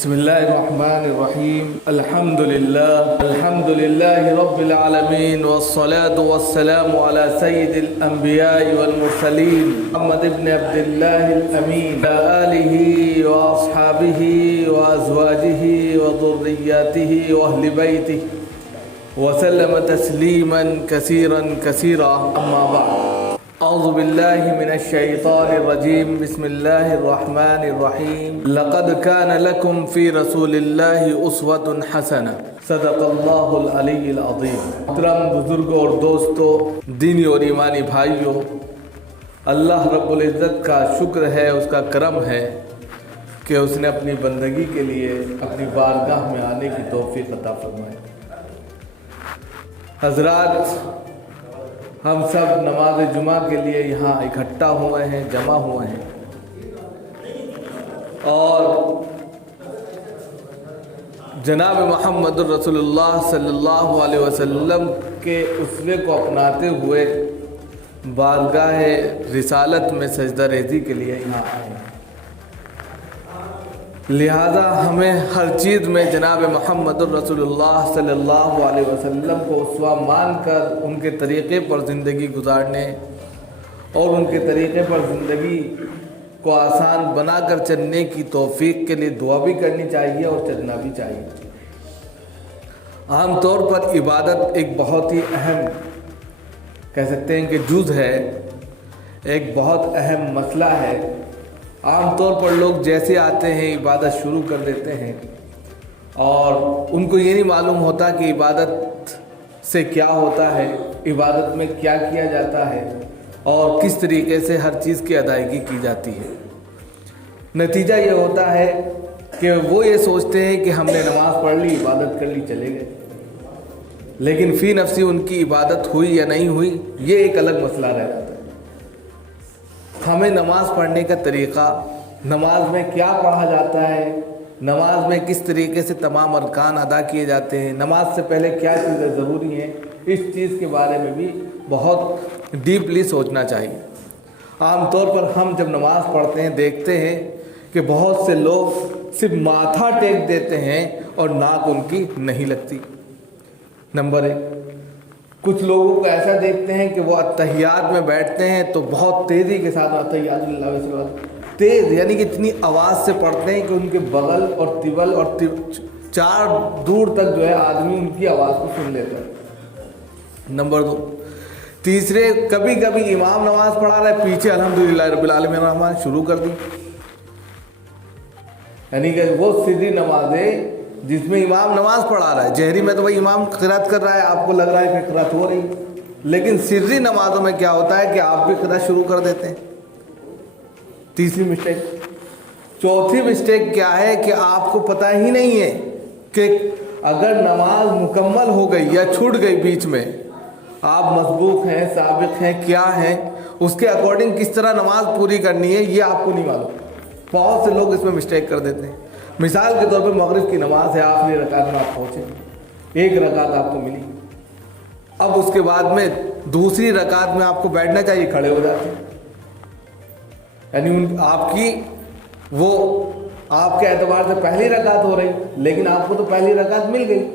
بسم الله الرحمن الرحيم الحمد لله رب العالمين والصلاة والسلام على سيد الأنبياء والمرسلين محمد بن عبد الله الأمين وعلى آله وأصحابه وأزواجه وذرياته وأهل بيته وسلم تسليما كثيرا أما بعد اعوذ باللہ من الشیطان الرجیم بسم اللہ الرحمن الرحیم لقد کان لکم فی رسول اللہ اسوۃ حسنہ صدق اللہ العلی العظیم۔ محترم بزرگوں اور دوستوں، دینی اور ایمانی بھائیوں، اللہ رب العزت کا شکر ہے، اس کا کرم ہے کہ اس نے اپنی بندگی کے لیے اپنی بارگاہ میں آنے کی توفیق عطا فرمائی۔ حضرات، ہم سب نماز جمعہ کے لیے یہاں اکٹھا ہوئے ہیں، جمع ہوئے ہیں، اور جناب محمد الرسول اللہ صلی اللہ علیہ وسلم کے اسوے کو اپناتے ہوئے بارگاہ رسالت میں سجدہ ریزی کے لیے یہاں آئے ہیں۔ لہذا ہمیں ہر چیز میں جناب محمد الرسول اللہ صلی اللہ علیہ وسلم کو اسوہ مان کر ان کے طریقے پر زندگی گزارنے اور ان کے طریقے پر زندگی کو آسان بنا کر چلنے کی توفیق کے لیے دعا بھی کرنی چاہیے اور چلنا بھی چاہیے۔ عام طور پر عبادت ایک بہت ہی اہم کہہ سکتے ہیں کہ جز ہے، ایک بہت اہم مسئلہ ہے۔ عام طور پر لوگ جیسے آتے ہیں عبادت شروع کر دیتے ہیں اور ان کو یہ نہیں معلوم ہوتا کہ عبادت سے کیا ہوتا ہے، عبادت میں کیا کیا جاتا ہے اور کس طریقے سے ہر چیز کی ادائیگی کی جاتی ہے۔ نتیجہ یہ ہوتا ہے کہ وہ یہ سوچتے ہیں کہ ہم نے نماز پڑھ لی، عبادت کر لی، چلے گئے، لیکن فی نفسی ان کی عبادت ہوئی یا نہیں ہوئی یہ ایک الگ مسئلہ رہ جاتا ہے۔ ہمیں نماز پڑھنے کا طریقہ، نماز میں کیا پڑھا جاتا ہے، نماز میں کس طریقے سے تمام ارکان ادا کیے جاتے ہیں، نماز سے پہلے کیا چیزیں ضروری ہیں، اس چیز کے بارے میں بھی بہت ڈیپلی سوچنا چاہیے۔ عام طور پر ہم جب نماز پڑھتے ہیں دیکھتے ہیں کہ بہت سے لوگ صرف ماتھا ٹیک دیتے ہیں اور ناک ان کی نہیں لگتی۔ نمبر 1، کچھ لوگوں کو ایسا دیکھتے ہیں کہ وہ اتحیات میں بیٹھتے ہیں تو بہت تیزی کے ساتھ اتحیات اللہ وسلم تیز، یعنی کہ اتنی آواز سے پڑھتے ہیں کہ ان کے بغل اور طول اور 4 دور تک جو ہے آدمی ان کی آواز کو سن لیتا ہے۔ نمبر 2، تیسرے، کبھی کبھی امام نماز پڑھا رہا ہے، پیچھے الحمدللہ رب العالمین الرحمن شروع کر دی، یعنی کہ وہ سری نمازیں جس میں امام نماز پڑھا رہا ہے، جہری میں تو بھائی امام قرات کر رہا ہے، آپ کو لگ رہا ہے کہ قرات ہو رہی، لیکن سری نمازوں میں کیا ہوتا ہے کہ آپ بھی قرات شروع کر دیتے ہیں۔ تیسری مسٹیک۔ چوتھی مسٹیک کیا ہے کہ آپ کو پتہ ہی نہیں ہے کہ اگر نماز مکمل ہو گئی یا چھوٹ گئی بیچ میں، آپ مسبوق ہیں، سابق ہیں، کیا ہیں، اس کے اکارڈنگ کس طرح نماز پوری کرنی ہے یہ آپ کو نہیں معلوم۔ بہت سے لوگ اس میں مسٹیک کر دیتے ہیں۔ مثال کے طور پہ مغرب کی نماز ہے، آخری رکعت میں آپ پہنچے، 1 رکعت آپ کو ملی، اب اس کے بعد میں دوسری رکعت میں آپ کو بیٹھنا چاہیے، کھڑے ہو جاتے ہیں، یعنی آپ کی وہ آپ کے اعتبار سے پہلی رکعت ہو رہی، لیکن آپ کو تو پہلی رکعت مل گئی،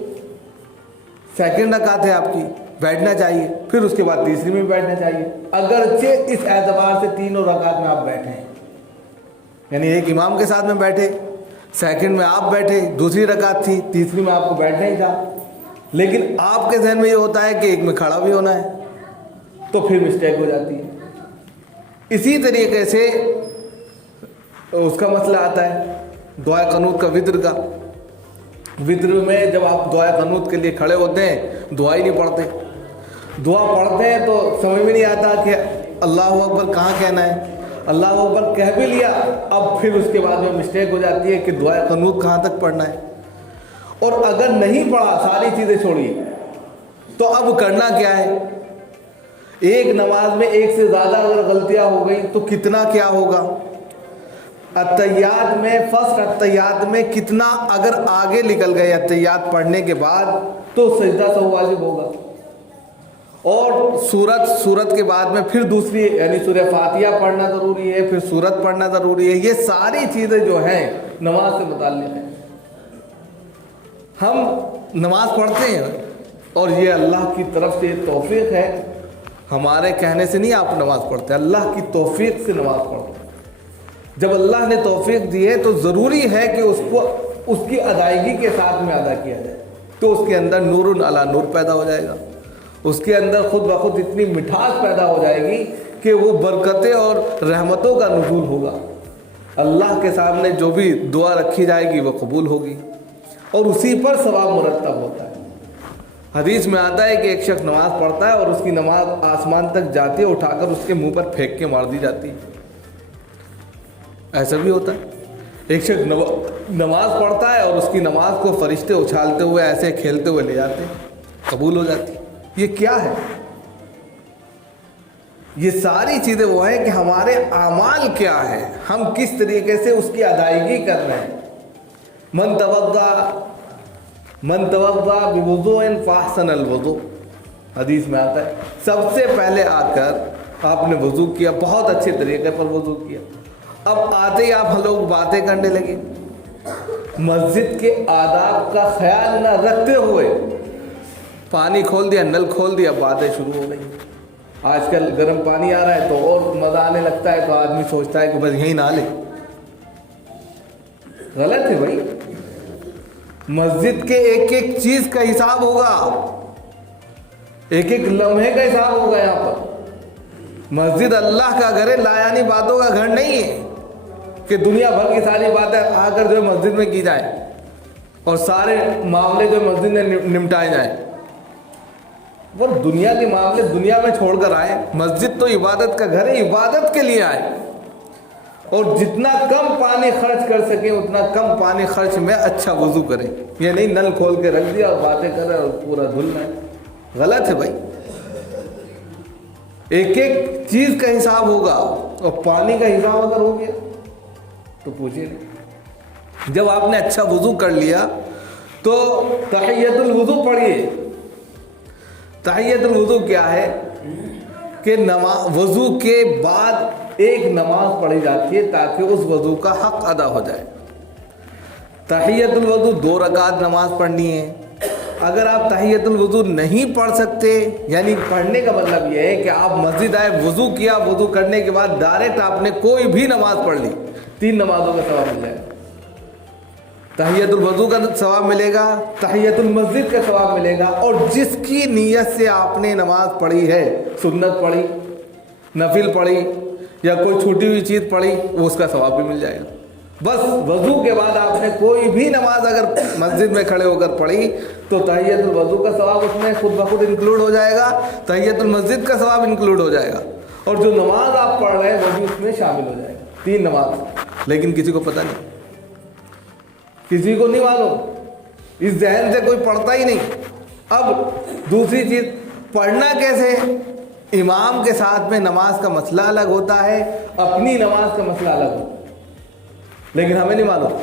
سیکنڈ رکعت ہے آپ کی، بیٹھنا چاہیے، پھر اس کے بعد تیسری میں بیٹھنا چاہیے، اگرچہ اس اعتبار سے تینوں رکعت میں آپ بیٹھے ہیں، یعنی ایک امام کے ساتھ میں بیٹھے، سیکنڈ میں آپ بیٹھے، دوسری رکعت تھی، تیسری میں آپ کو بیٹھنا ہی تھا، لیکن آپ کے ذہن میں یہ ہوتا ہے کہ ایک میں کھڑا بھی ہونا ہے، تو پھر مسٹیک ہو جاتی ہے۔ اسی طریقے سے اس کا مسئلہ آتا ہے دعا قنوت کا، وتر کا۔ وتر میں جب آپ دعا قنوت کے لیے کھڑے ہوتے ہیں دعا ہی نہیں پڑھتے، دعا پڑھتے ہیں تو سمجھ میں نہیں آتا کہ اللہ اکبر کہاں کہنا ہے، اللہ اکبر کہہ بھی لیا، اب پھر اس کے بعد میں مسٹیک ہو جاتی ہے کہ دعا قنوت کہاں تک پڑھنا ہے، اور اگر نہیں پڑھا، ساری چیزیں چھوڑیے، تو اب کرنا کیا ہے؟ ایک نماز میں 1 سے زیادہ اگر غلطیاں ہو گئی تو کتنا کیا ہوگا؟ اتحیات میں، فرسٹ اتحیات میں کتنا اگر آگے نکل گئے اتحیات پڑھنے کے بعد تو سجدہ سہو واجب ہوگا، اور سورت کے بعد میں پھر دوسری یعنی سورہ فاتحہ پڑھنا ضروری ہے، پھر سورت پڑھنا ضروری ہے۔ یہ ساری چیزیں جو ہیں نماز سے متعلق ہیں۔ ہم نماز پڑھتے ہیں اور یہ اللہ کی طرف سے توفیق ہے، ہمارے کہنے سے نہیں آپ نماز پڑھتے، اللہ کی توفیق سے نماز پڑھتے ہیں۔ جب اللہ نے توفیق دی ہے تو ضروری ہے کہ اس کو اس کی ادائیگی کے ساتھ میں ادا کیا جائے، تو اس کے اندر نور علی نور پیدا ہو جائے گا، اس کے اندر خود بخود اتنی مٹھاس پیدا ہو جائے گی کہ وہ برکتیں اور رحمتوں کا نزول ہوگا۔ اللہ کے سامنے جو بھی دعا رکھی جائے گی وہ قبول ہوگی اور اسی پر ثواب مرتب ہوتا ہے۔ حدیث میں آتا ہے کہ ایک شخص نماز پڑھتا ہے اور اس کی نماز آسمان تک جاتی ہے، اٹھا کر اس کے منہ پر پھینک کے مار دی جاتی ہے۔ ایسا بھی ہوتا ہے، ایک شخص نماز پڑھتا ہے اور اس کی نماز کو فرشتے اچھالتے ہوئے ایسے کھیلتے ہوئے لے جاتے ہیں، قبول ہو جاتی ہے۔ یہ کیا ہے؟ یہ ساری چیزیں وہ ہیں کہ ہمارے اعمال کیا ہے، ہم کس طریقے سے اس کی ادائیگی کر رہے ہیں۔ من توضا بوضوء فاحسن الوضوء، حدیث میں آتا ہے سب سے پہلے آ کر آپ نے وضو کیا، بہت اچھے طریقے پر وضو کیا، اب آتے ہی آپ لوگ باتیں کرنے لگے، مسجد کے آداب کا خیال نہ رکھتے ہوئے پانی کھول دیا، نل کھول دیا، باتیں شروع ہو گئی۔ آج کل گرم پانی آ رہا ہے تو اور مزہ آنے لگتا ہے، تو آدمی سوچتا ہے کہ بس یہیں نہا لے۔ غلط ہے بھائی، مسجد کے ایک ایک چیز کا حساب ہوگا، ایک ایک لمحے کا حساب ہوگا۔ یہاں پر مسجد اللہ کا گھر ہے، لایانی باتوں کا گھر نہیں ہے کہ دنیا بھر کی ساری باتیں آ کر جو مسجد میں کی جائیں اور سارے معاملے جو مسجد میں نمٹائے جائیں۔ وہ دنیا کے معاملے دنیا میں چھوڑ کر آئے، مسجد تو عبادت کا گھر ہے، عبادت کے لیے آئے، اور جتنا کم پانی خرچ کر سکیں اتنا کم پانی خرچ میں اچھا وضو کریں۔ یہ نہیں نل کھول کے رکھ دیا اور باتیں کر رہے اور پورا دھل رہے، غلط ہے بھائی۔ ایک ایک چیز کا حساب ہوگا، اور پانی کا حساب اگر ہو گیا تو پوچھیے نہیں۔ جب آپ نے اچھا وضو کر لیا تو تحیۃ الوضو پڑھیے۔ تحیۃ الوضو کیا ہے کہ وضو کے بعد ایک نماز پڑھی جاتی ہے تاکہ اس وضو کا حق ادا ہو جائے۔ تحیۃ الوضو 2 رکعت نماز پڑھنی ہے۔ اگر آپ تحیۃ الوضو نہیں پڑھ سکتے، یعنی پڑھنے کا مطلب یہ ہے کہ آپ مسجد آئے، وضو کیا، وضو کرنے کے بعد ڈائریکٹ آپ نے کوئی بھی نماز پڑھ لی، 3 نمازوں کا ثواب مل جائے گا۔ تحیۃ الوضو کا ثواب ملے گا، تحیۃ المسجد کا ثواب ملے گا، اور جس کی نیت سے آپ نے نماز پڑھی ہے، سنت پڑھی، نفل پڑھی یا کوئی چھوٹی ہوئی چیز پڑھی، وہ اس کا ثواب بھی مل جائے گا۔ بس وضو کے بعد آپ نے کوئی بھی نماز اگر مسجد میں کھڑے ہو کر پڑھی تو تحیۃ الوضو کا ثواب اس میں خود بخود انکلوڈ ہو جائے گا، تحیۃ المسجد کا ثواب انکلوڈ ہو جائے گا، اور جو نماز آپ پڑھ رہے ہیں وہ بھی اس میں شامل ہو جائے گا، 3 نماز۔ لیکن کسی کو پتہ نہیں، کسی کو نہیں معلوم، اس ذہن سے کوئی پڑھتا ہی نہیں۔ اب دوسری چیز، پڑھنا کیسے؟ امام کے ساتھ میں نماز کا مسئلہ الگ ہوتا ہے، اپنی نماز کا مسئلہ الگ ہوتا ہے، لیکن ہمیں نہیں معلوم۔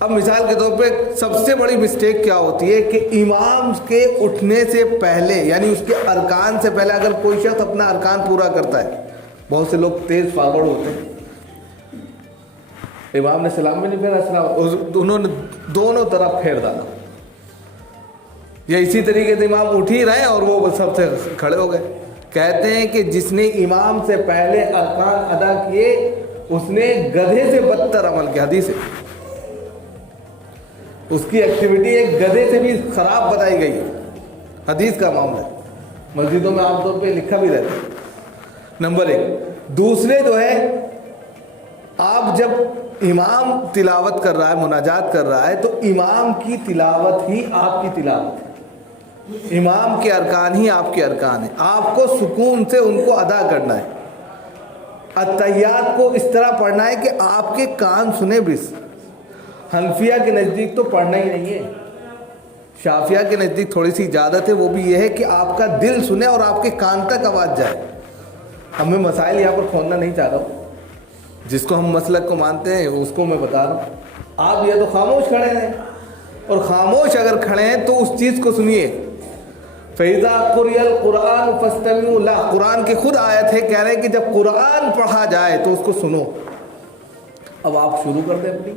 اب مثال کے طور پہ سب سے بڑی مسٹیک کیا ہوتی ہے کہ امام کے اٹھنے سے پہلے، یعنی اس کے ارکان سے پہلے اگر کوئی شخص اپنا ارکان پورا کرتا ہے، بہت سے لوگ تیز فارورڈ ہوتے ہیں، امام نے سلام بھی نہیں پھیرا، سلام انہوں نے دونوں طرف پھیر ڈالا، یا اسی طریقے سے امام اٹھ ہی رہے اور وہ سب سے کھڑے ہو گئے۔ کہتے ہیں کہ جس نے امام سے پہلے ارکان ادا کیے اس نے گدھے سے بدتر عمل کیا، حدیث ہے، اس کی ایکٹیویٹی ایک گدھے سے بھی خراب بتائی گئی ہے، حدیث کا معاملہ ہے، مسجدوں میں عام طور پہ لکھا بھی رہتا ہے۔ نمبر 1۔ دوسرے جو ہے، آپ جب امام تلاوت کر رہا ہے، مناجات کر رہا ہے، تو امام کی تلاوت ہی آپ کی تلاوت ہے، امام کے ارکان ہی آپ کے ارکان ہیں، آپ کو سکون سے ان کو ادا کرنا ہے۔ اتحیات کو اس طرح پڑھنا ہے کہ آپ کے کان سنے بس۔ حنفیہ کے نزدیک تو پڑھنا ہی نہیں ہے، شافعیہ کے نزدیک تھوڑی سی اجازت ہے، وہ بھی یہ ہے کہ آپ کا دل سنے اور آپ کے کان تک آواز جائے۔ ہمیں مسائل یہاں پر کھولنا نہیں چاہ رہا ہوں، جس کو ہم مسلک کو مانتے ہیں اس کو میں بتا رہا ہوں۔ آپ یہ تو خاموش کھڑے ہیں، اور خاموش اگر کھڑے ہیں تو اس چیز کو سنیے۔ فَإِذَا قُرِئَ الْقُرْآنُ فَاسْتَمِعُوا لَهُ، قرآن کی خود آیت ہے، کہہ رہے ہیں کہ جب قرآن پڑھا جائے تو اس کو سنو۔ اب آپ شروع کر دیں اپنی،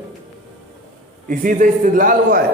اسی سے استدلال ہوا ہے۔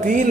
3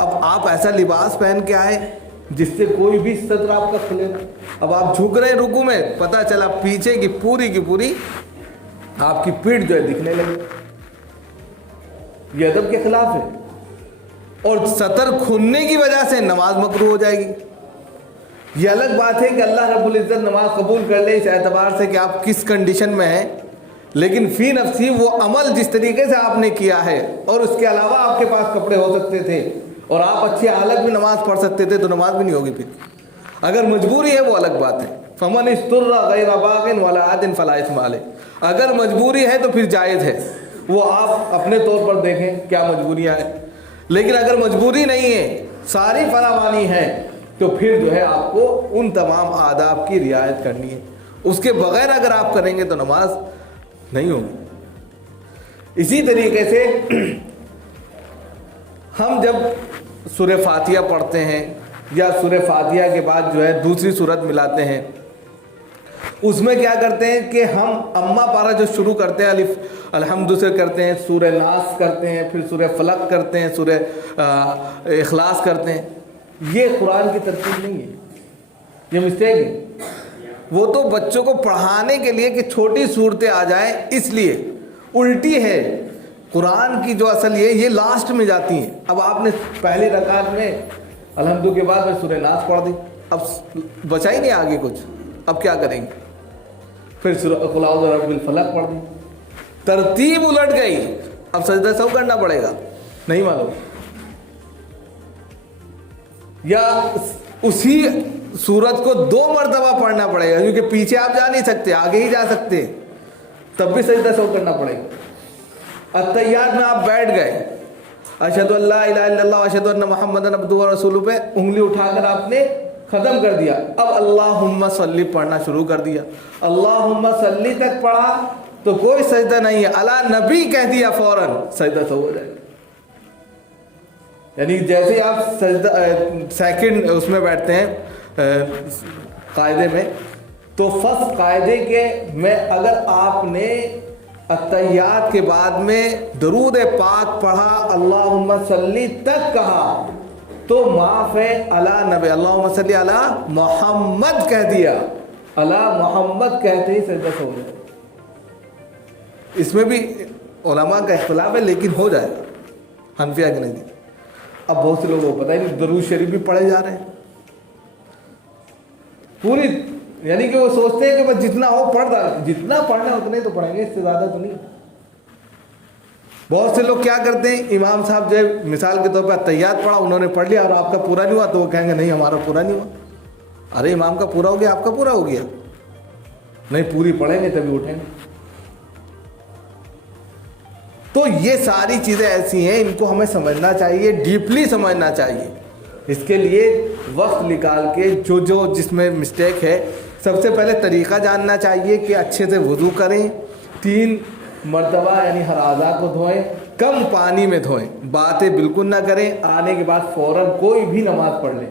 اب آپ ایسا لباس پہن کے آئے جس سے کوئی بھی صدر آپ کا کھلے نہ. اب آپ جھک رہے رکوع میں, پتہ چلا پیچھے کی پوری آپ کی پیٹھ جو ہے دکھنے لگی. یہ ادب کے خلاف ہے. اور سطر کھلنے کی وجہ سے نماز مکروہ ہو جائے گی. یہ الگ بات ہے کہ اللہ رب العزت نماز قبول کر لے اس اعتبار سے کہ آپ کس کنڈیشن میں ہیں, لیکن فی نفسی وہ عمل جس طریقے سے آپ نے کیا ہے, اور اس کے علاوہ آپ کے پاس کپڑے ہو سکتے تھے اور آپ اچھی حالت میں نماز پڑھ سکتے تھے, تو نماز بھی نہیں ہوگی. پھر اگر مجبوری ہے وہ الگ بات ہے. فمن اضطر غیر باغ ولا عاد فلا اثم علیہ. اگر مجبوری ہے تو پھر جائز ہے, وہ آپ اپنے طور پر دیکھیں کیا مجبوریاں ہیں. لیکن اگر مجبوری نہیں ہے, ساری فراوانی ہے, تو پھر جو ہے آپ کو ان تمام آداب کی رعایت کرنی ہے. اس کے بغیر اگر آپ کریں گے تو نماز نہیں ہوگی. اسی طریقے سے ہم جب سورہ فاتحہ پڑھتے ہیں یا سورہ فاتحہ کے بعد جو ہے دوسری سورت ملاتے ہیں, اس میں کیا کرتے ہیں کہ ہم اما پارا جو شروع کرتے ہیں الف الحمد سے کرتے ہیں, سورہ ناس کرتے ہیں, پھر سورہ فلق کرتے ہیں, سورہ اخلاص کرتے ہیں. یہ قرآن کی ترتیب نہیں ہے, یہ مسٹیک ہے. وہ تو بچوں کو پڑھانے کے لیے کہ چھوٹی صورتیں آ جائیں اس لیے, الٹی ہے. قرآن کی جو اصل یہ لاسٹ میں جاتی ہیں. اب آپ نے پہلی رکعت میں الحمد کے بعد میں سورہ ناس پڑھ دی, اب بچا ہی نہیں آگے کچھ, اب کیا کریں گے؟ پھر سورہ قل اعوذ برب الفلق پڑھ دی, ترتیب الٹ گئی, اب سجدہ سہو کرنا پڑے گا, نہیں معلوم. یا اسی سورت کو 2 مرتبہ پڑھنا پڑے گا, کیونکہ پیچھے آپ جا نہیں سکتے, آگے ہی جا سکتے, تب بھی سجدہ سہو کرنا پڑے گا. التحیات میں آپ بیٹھ گئے, اشہدو ان لا الہ الا اللہ اشہدو ان محمد عبدہ ورسولہ پہ انگلی اٹھا کر آپ نے ختم کر دیا. اب اللہم صلی پڑھنا شروع کر دیا, اللہم صلی تک پڑھا تو کوئی سجدہ نہیں ہے, علی نبی کہہ دیا فوراً سجدہ سہو ہو جائے گا. یعنی جیسے آپ سجدہ سیکنڈ اس میں بیٹھتے ہیں قاعدے میں, تو فرسٹ قاعدے کے میں اگر آپ نے التحیات کے بعد میں درود پاک پڑھا, اللہم صلی تک کہا, تو معاف ہے علی نبی, اللہم صلی علی محمد کہہ دیا, علی محمد کہتے ہی سجدہ سہو جائے. اس میں بھی علماء کا اختلاف ہے, لیکن ہو جائے گا حنفیہ کے نزدیک. اب بہت سے لوگوں کو پتہ ہی نہیں, درود شریف بھی پڑھے جا رہے ہیں پوری, یعنی کہ وہ سوچتے ہیں کہ بس جتنا ہو پڑھ رہا, جتنا پڑھنا ہے اتنے تو پڑھیں گے, اس سے زیادہ تو نہیں. بہت سے لوگ کیا کرتے ہیں, امام صاحب جو مثال کے طور پہ التحیات پڑھا, انہوں نے پڑھ لیا اور آپ کا پورا نہیں ہوا, تو وہ کہیں گے نہیں ہمارا پورا نہیں ہوا. ارے امام کا پورا ہو گیا, آپ کا پورا ہو گیا نہیں, پوری پڑھیں گے تبھی اٹھیں گے. تو یہ ساری چیزیں ایسی ہیں, ان کو ہمیں سمجھنا چاہیے, ڈیپلی سمجھنا چاہیے. اس کے لیے وقت نکال کے جو جس میں مسٹیک ہے, سب سے پہلے طریقہ جاننا چاہیے کہ اچھے سے وضو کریں, 3 مرتبہ یعنی ہر اعضاء کو دھوئیں, کم پانی میں دھوئیں, باتیں بالکل نہ کریں, آنے کے بعد فوراً کوئی بھی نماز پڑھ لیں,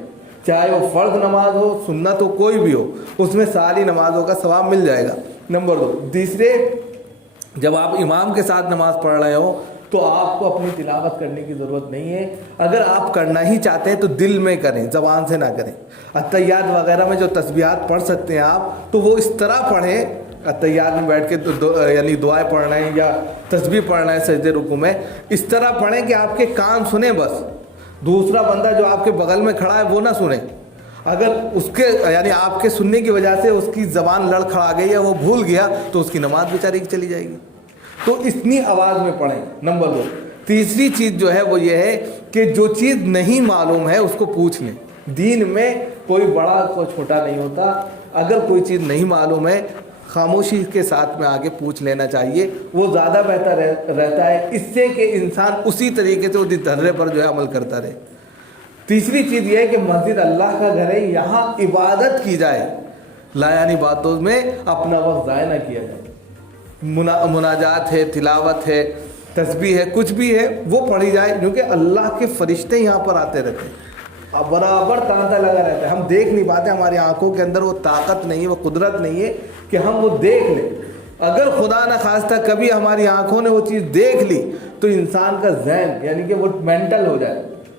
چاہے وہ فرض نماز ہو, سنت ہو, کوئی بھی ہو, اس میں ساری نمازوں کا ثواب مل جائے گا. نمبر 2, تیسرے, جب آپ امام کے ساتھ نماز پڑھ رہے ہو تو آپ کو اپنی تلاوت کرنے کی ضرورت نہیں ہے. اگر آپ کرنا ہی چاہتے ہیں تو دل میں کریں, زبان سے نہ کریں. التحیات وغیرہ میں جو تسبیحات پڑھ سکتے ہیں آپ, تو وہ اس طرح پڑھیں, التحیات میں بیٹھ کے یعنی دعائیں پڑھ رہے ہیں یا تسبیح پڑھ رہے ہیں سجدے رکوع میں, اس طرح پڑھیں کہ آپ کے کان سنیں, بس دوسرا بندہ جو آپ کے بغل میں کھڑا ہے وہ نہ سنے. اگر اس کے یعنی آپ کے سننے کی وجہ سے اس کی زبان لڑکھڑا گئی یا وہ بھول گیا, تو اس کی نماز بیچاری کی چلی جائے گی. تو اتنی آواز میں پڑھیں. نمبر 2, تیسری چیز جو ہے وہ یہ ہے کہ جو چیز نہیں معلوم ہے اس کو پوچھ لیں. دین میں کوئی بڑا کوئی چھوٹا نہیں ہوتا. اگر کوئی چیز نہیں معلوم ہے, خاموشی کے ساتھ میں آگے پوچھ لینا چاہیے, وہ زیادہ بہتر رہتا ہے, اس سے کہ انسان اسی طریقے سے اس دھرے پر جو ہے عمل کرتا رہے. تیسری چیز یہ ہے کہ مسجد اللہ کا گھر ہے, یہاں عبادت کی جائے, یعنی باتوں میں اپنا وقت ضائع نہ کیا جائے. مناجات ہے, تلاوت ہے, تسبیح ہے, کچھ بھی ہے وہ پڑھی جائے, کیونکہ اللہ کے فرشتے یہاں پر آتے رہتے ہیں, برابر تانتا لگا رہتا ہے. ہم دیکھ نہیں پاتے, ہماری آنکھوں کے اندر وہ طاقت نہیں ہے, وہ قدرت نہیں ہے کہ ہم وہ دیکھ لیں. اگر خدا نہ خواستہ کبھی ہماری آنکھوں نے وہ چیز دیکھ لی تو انسان کا ذہن یعنی کہ وہ مینٹل ہو جائے,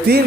3